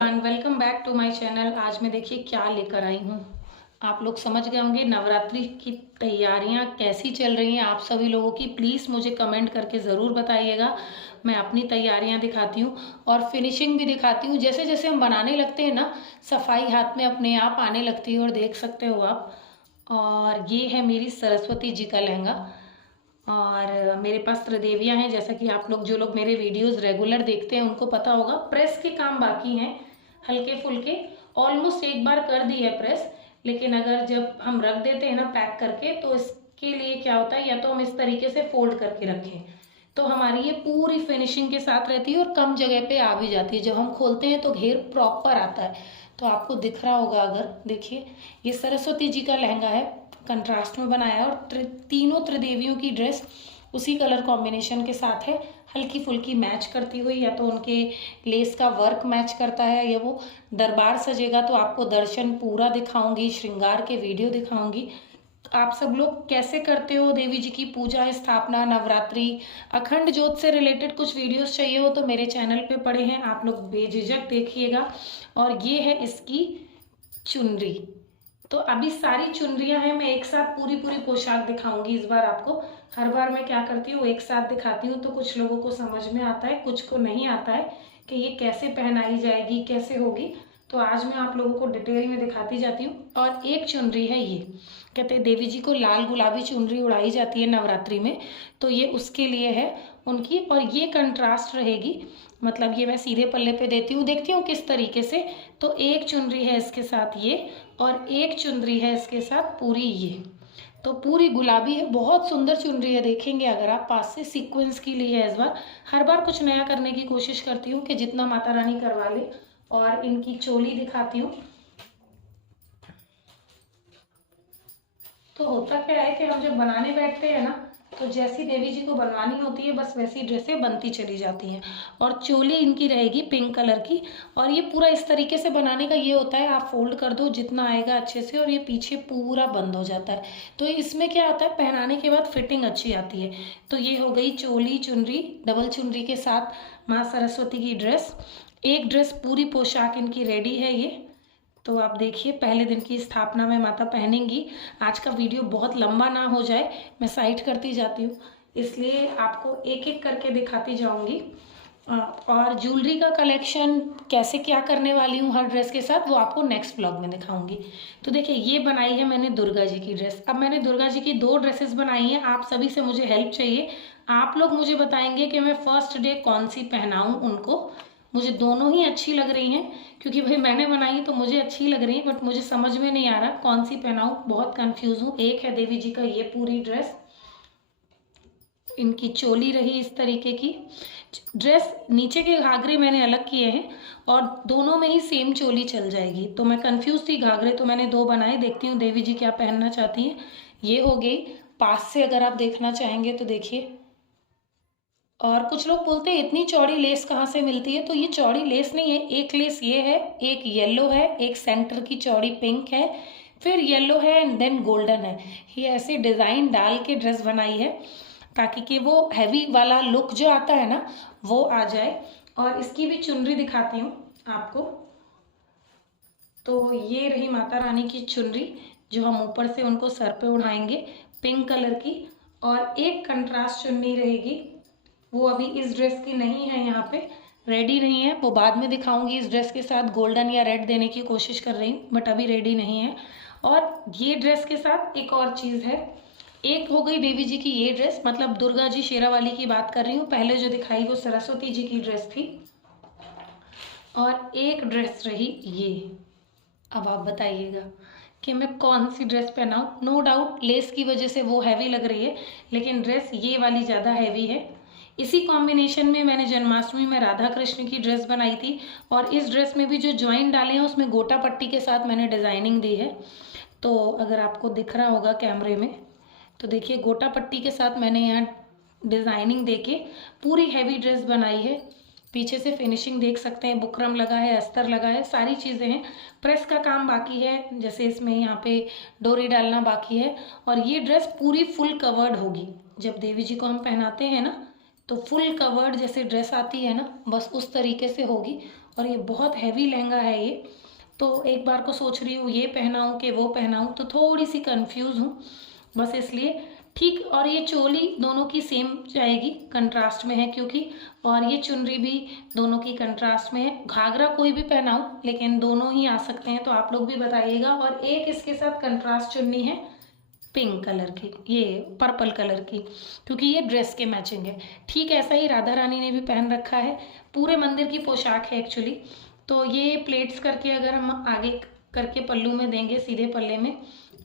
And welcome back to my channel. आज मैं देखिए क्या लेकर आई हूँ। आप लोग समझ गए होंगे नवरात्रि की तैयारियाँ कैसी चल रही हैं आप सभी लोगों की। प्लीज़ मुझे कमेंट करके ज़रूर बताइएगा। मैं अपनी तैयारियाँ दिखाती हूँ और फिनिशिंग भी दिखाती हूँ। जैसे जैसे हम बनाने लगते हैं ना, सफाई हाथ में अपने आप आने लगती है। और देख सकते हो आप, और ये है मेरी सरस्वती जी का लहंगा। और मेरे पास त्रिदेवियाँ हैं, जैसा कि आप लोग जो लोग मेरे वीडियोस रेगुलर देखते हैं उनको पता होगा। प्रेस के काम बाकी हैं हल्के फुल्के, ऑलमोस्ट एक बार कर दी है प्रेस। लेकिन अगर जब हम रख देते हैं ना पैक करके, तो इसके लिए क्या होता है, या तो हम इस तरीके से फोल्ड करके रखें तो हमारी ये पूरी फिनिशिंग के साथ रहती है और कम जगह पे आ भी जाती है। जब हम खोलते हैं तो घेर प्रॉपर आता है। तो आपको दिख रहा होगा, अगर देखिए ये सरस्वती जी का लहंगा है, कंट्रास्ट में बनाया है। और तीनों त्रिदेवियों की ड्रेस उसी कलर कॉम्बिनेशन के साथ है, हल्की फुल्की मैच करती हुई। या तो उनके लेस का वर्क मैच करता है, या वो दरबार सजेगा तो आपको दर्शन पूरा दिखाऊंगी, श्रृंगार के वीडियो दिखाऊंगी। आप सब लोग कैसे करते हो देवी जी की पूजा, स्थापना, नवरात्रि, अखंड ज्योत से रिलेटेड कुछ वीडियोस चाहिए हो तो मेरे चैनल पे पड़े हैं, आप लोग बेझिझक देखिएगा। और ये है इसकी चुनरी। तो अभी सारी चुनरियां हैं, मैं एक साथ पूरी पूरी पोशाक दिखाऊंगी इस बार आपको। हर बार मैं क्या करती हूँ, एक साथ दिखाती हूँ तो कुछ लोगों को समझ में आता है, कुछ को नहीं आता है कि ये कैसे पहनाई जाएगी, कैसे होगी। तो आज मैं आप लोगों को डिटेल में दिखाती जाती हूँ। और एक चुनरी है, ये कहते हैं देवी जी को लाल गुलाबी चुनरी उड़ाई जाती है नवरात्रि में, तो ये उसके लिए है उनकी। और ये कंट्रास्ट रहेगी, मतलब ये मैं सीधे पल्ले पे देती हूँ, देखती हूँ किस तरीके से। तो एक चुनरी है इसके साथ ये, और एक चुनरी है इसके साथ पूरी ये। तो पूरी गुलाबी है, बहुत सुंदर चुनरी है। देखेंगे अगर आप पास से, सीक्वेंस की ली है इस बार। हर बार कुछ नया करने की कोशिश करती हूँ कि जितना माता रानी करवा ले। और इनकी चोली दिखाती हूँ। तो होता क्या है कि हम जब बनाने बैठते हैं ना, तो जैसी देवी जी को बनवानी होती है बस वैसी ड्रेसें बनती चली जाती हैं। और चोली इनकी रहेगी पिंक कलर की। और ये पूरा इस तरीके से बनाने का ये होता है, आप फोल्ड कर दो जितना आएगा अच्छे से, और ये पीछे पूरा बंद हो जाता है। तो इसमें क्या आता है, पहनाने के बाद फिटिंग अच्छी आती है। तो ये हो गई चोली चुनरी, डबल चुनरी के साथ माँ सरस्वती की ड्रेस। एक ड्रेस पूरी पोशाक इनकी रेडी है ये। तो आप देखिए, पहले दिन की स्थापना में माता पहनेंगी। आज का वीडियो बहुत लंबा ना हो जाए, मैं साइड करती जाती हूँ, इसलिए आपको एक एक करके दिखाती जाऊंगी। और ज्वेलरी का कलेक्शन कैसे क्या करने वाली हूँ हर ड्रेस के साथ, वो आपको नेक्स्ट ब्लॉग में दिखाऊंगी। तो देखिए, ये बनाई है मैंने दुर्गा जी की ड्रेस। अब मैंने दुर्गा जी की 2 ड्रेसेस बनाई हैं। आप सभी से मुझे हेल्प चाहिए। आप लोग मुझे बताएंगे कि मैं फर्स्ट डे कौन सी पहनाऊँ उनको। मुझे दोनों ही अच्छी लग रही हैं, क्योंकि भाई मैंने बनाई तो मुझे अच्छी लग रही है, बट मुझे समझ में नहीं आ रहा कौन सी पहनाऊँ, बहुत कंफ्यूज हूँ। एक है देवी जी का ये पूरी ड्रेस, इनकी चोली रही इस तरीके की। ड्रेस नीचे के घाघरे मैंने अलग किए हैं, और दोनों में ही सेम चोली चल जाएगी। तो मैं कंफ्यूज थी, घाघरे तो मैंने 2 बनाए। देखती हूँ देवी जी क्या पहनना चाहती हैं। ये हो गई। पास से अगर आप देखना चाहेंगे तो देखिए। और कुछ लोग बोलते हैं इतनी चौड़ी लेस कहाँ से मिलती है, तो ये चौड़ी लेस नहीं है। एक लेस ये है, एक येलो है, एक सेंटर की चौड़ी पिंक है, फिर येलो है एंड देन गोल्डन है। ये ऐसे डिज़ाइन डाल के ड्रेस बनाई है ताकि कि वो हैवी वाला लुक जो आता है ना, वो आ जाए। और इसकी भी चुनरी दिखाती हूँ आपको। तो ये रही माता रानी की चुनरी, जो हम ऊपर से उनको सर पे उड़ाएंगे, पिंक कलर की। और एक कंट्रास्ट चुन्नी रहेगी, वो अभी इस ड्रेस की नहीं है, यहाँ पे रेडी नहीं है, वो बाद में दिखाऊंगी। इस ड्रेस के साथ गोल्डन या रेड देने की कोशिश कर रही हूँ, बट अभी रेडी नहीं है। और ये ड्रेस के साथ एक और चीज़ है। एक हो गई देवी जी की ये ड्रेस, मतलब दुर्गा जी शेरावाली की बात कर रही हूँ। पहले जो दिखाई वो सरस्वती जी की ड्रेस थी। और एक ड्रेस रही ये। अब आप बताइएगा कि मैं कौन सी ड्रेस पहनाऊँ। नो डाउट लेस की वजह से वो हैवी लग रही है, लेकिन ड्रेस ये वाली ज़्यादा हैवी है। इसी कॉम्बिनेशन में मैंने जन्माष्टमी में राधा कृष्ण की ड्रेस बनाई थी, और इस ड्रेस में भी जो ज्वाइन डाले हैं उसमें गोटा पट्टी के साथ मैंने डिज़ाइनिंग दी है। तो अगर आपको दिख रहा होगा कैमरे में, तो देखिए गोटा पट्टी के साथ मैंने यहाँ डिज़ाइनिंग देके पूरी हैवी ड्रेस बनाई है। पीछे से फिनिशिंग देख सकते हैं, बुकरम लगा है, अस्तर लगा है, सारी चीज़ें हैं। प्रेस का काम बाकी है, जैसे इसमें यहाँ पे डोरी डालना बाकी है। और ये ड्रेस पूरी फुल कवर्ड होगी। जब देवी जी को हम पहनाते हैं ना, तो फुल कवर्ड जैसे ड्रेस आती है ना, बस उस तरीके से होगी। और ये बहुत हैवी लहंगा है ये, तो एक बार को सोच रही हूँ ये पहनाऊँ कि वो पहनाऊँ, तो थोड़ी सी कंफ्यूज हूँ बस इसलिए। ठीक, और ये चोली दोनों की सेम जाएगी, कंट्रास्ट में है क्योंकि, और ये चुनरी भी दोनों की कंट्रास्ट में है। घाघरा कोई भी पहनाऊँ लेकिन दोनों ही आ सकते हैं, तो आप लोग भी बताइएगा। और एक इसके साथ कंट्रास्ट चुन्नी है पिंक कलर की, ये पर्पल कलर की, क्योंकि ये ड्रेस के मैचिंग है। ठीक ऐसा ही राधा रानी ने भी पहन रखा है, पूरे मंदिर की पोशाक है एक्चुअली। तो ये प्लेट्स करके अगर हम आगे करके पल्लू में देंगे, सीधे पल्ले में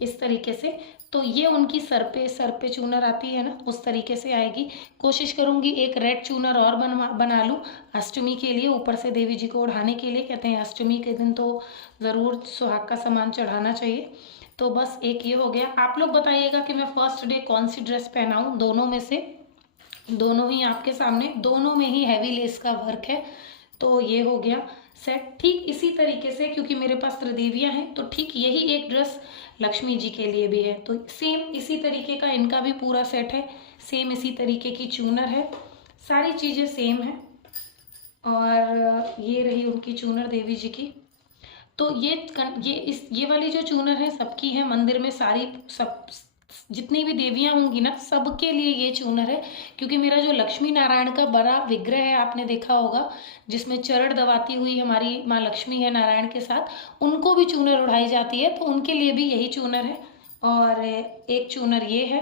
इस तरीके से, तो ये उनकी सर पे चूनर आती है ना, उस तरीके से आएगी। कोशिश करूँगी एक रेड चूनर और बना लूँ अष्टमी के लिए, ऊपर से देवी जी को ओढ़ाने के लिए। कहते हैं अष्टमी के दिन तो ज़रूर सुहाग का सामान चढ़ाना चाहिए। तो बस एक ये हो गया। आप लोग बताइएगा कि मैं फर्स्ट डे कौन सी ड्रेस पहनाऊँ, दोनों में से। दोनों ही आपके सामने, दोनों में ही हैवी लेस का वर्क है। तो ये हो गया सेट। ठीक इसी तरीके से, क्योंकि मेरे पास त्रिदेवियाँ हैं, तो ठीक यही एक ड्रेस लक्ष्मी जी के लिए भी है। तो सेम इसी तरीके का इनका भी पूरा सेट है, सेम इसी तरीके की चूनर है, सारी चीज़ें सेम है। और ये रही उनकी चूनर देवी जी की। तो ये वाली जो चूनर है सबकी है, मंदिर में सारी सब जितनी भी देवियां होंगी ना, सबके लिए ये चूनर है। क्योंकि मेरा जो लक्ष्मी नारायण का बड़ा विग्रह है, आपने देखा होगा, जिसमें चरण दबाती हुई हमारी माँ लक्ष्मी है नारायण के साथ, उनको भी चूनर उड़ाई जाती है, तो उनके लिए भी यही चूनर है। और एक चूनर ये है।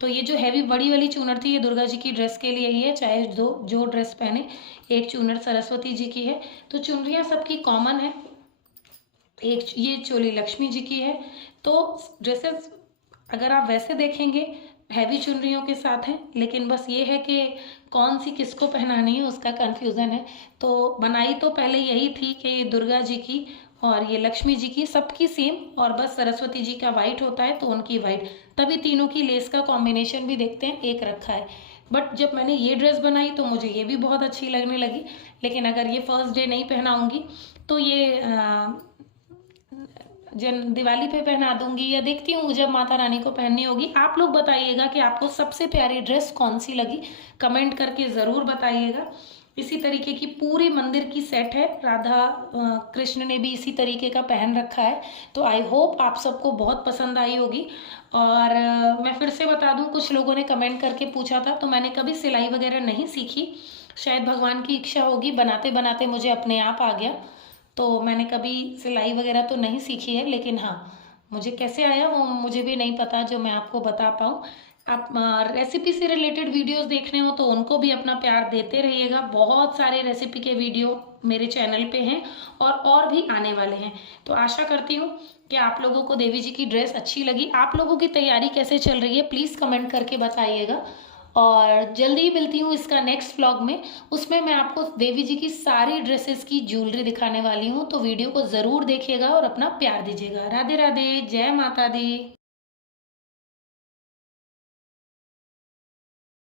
तो ये जो हैवी बड़ी वाली चूनर थी, ये दुर्गा जी की ड्रेस के लिए ही है, चाहे जो ड्रेस पहने। एक चूनर सरस्वती जी की है। तो चुनरियाँ सबकी कॉमन है। एक ये चोली लक्ष्मी जी की है। तो ड्रेसेस अगर आप वैसे देखेंगे हैवी चुनरियों के साथ हैं, लेकिन बस ये है कि कौन सी किसको पहनानी है उसका कन्फ्यूज़न है। तो बनाई तो पहले यही थी कि ये दुर्गा जी की और ये लक्ष्मी जी की, सबकी सेम, और बस सरस्वती जी का वाइट होता है तो उनकी वाइट। तभी तीनों की लेस का कॉम्बिनेशन भी देखते हैं एक रखा है। बट जब मैंने ये ड्रेस बनाई तो मुझे ये भी बहुत अच्छी लगने लगी। लेकिन अगर ये फर्स्ट डे नहीं पहनाऊँगी तो ये दिवाली पे पहना दूंगी, या देखती हूँ जब माता रानी को पहननी होगी। आप लोग बताइएगा कि आपको सबसे प्यारी ड्रेस कौन सी लगी, कमेंट करके ज़रूर बताइएगा। इसी तरीके की पूरी मंदिर की सेट है, राधा कृष्ण ने भी इसी तरीके का पहन रखा है। तो आई होप आप सबको बहुत पसंद आई होगी। और मैं फिर से बता दूं, कुछ लोगों ने कमेंट करके पूछा था, तो मैंने कभी सिलाई वगैरह नहीं सीखी, शायद भगवान की इच्छा होगी, बनाते बनाते मुझे अपने आप आ गया। तो मैंने कभी सिलाई वगैरह तो नहीं सीखी है, लेकिन हाँ, मुझे कैसे आया वो मुझे भी नहीं पता जो मैं आपको बता पाऊँ। आप रेसिपी से रिलेटेड वीडियोस देखने हो तो उनको भी अपना प्यार देते रहिएगा। बहुत सारे रेसिपी के वीडियो मेरे चैनल पे हैं और भी आने वाले हैं। तो आशा करती हूँ कि आप लोगों को देवी जी की ड्रेस अच्छी लगी। आप लोगों की तैयारी कैसे चल रही है प्लीज़ कमेंट करके बताइएगा। और जल्दी ही मिलती हूँ इसका नेक्स्ट व्लॉग में, उसमें मैं आपको देवी जी की सारी ड्रेसेस की ज्वेलरी दिखाने वाली हूँ। तो वीडियो को ज़रूर देखिएगा और अपना प्यार दीजिएगा। राधे राधे, जय माता दी।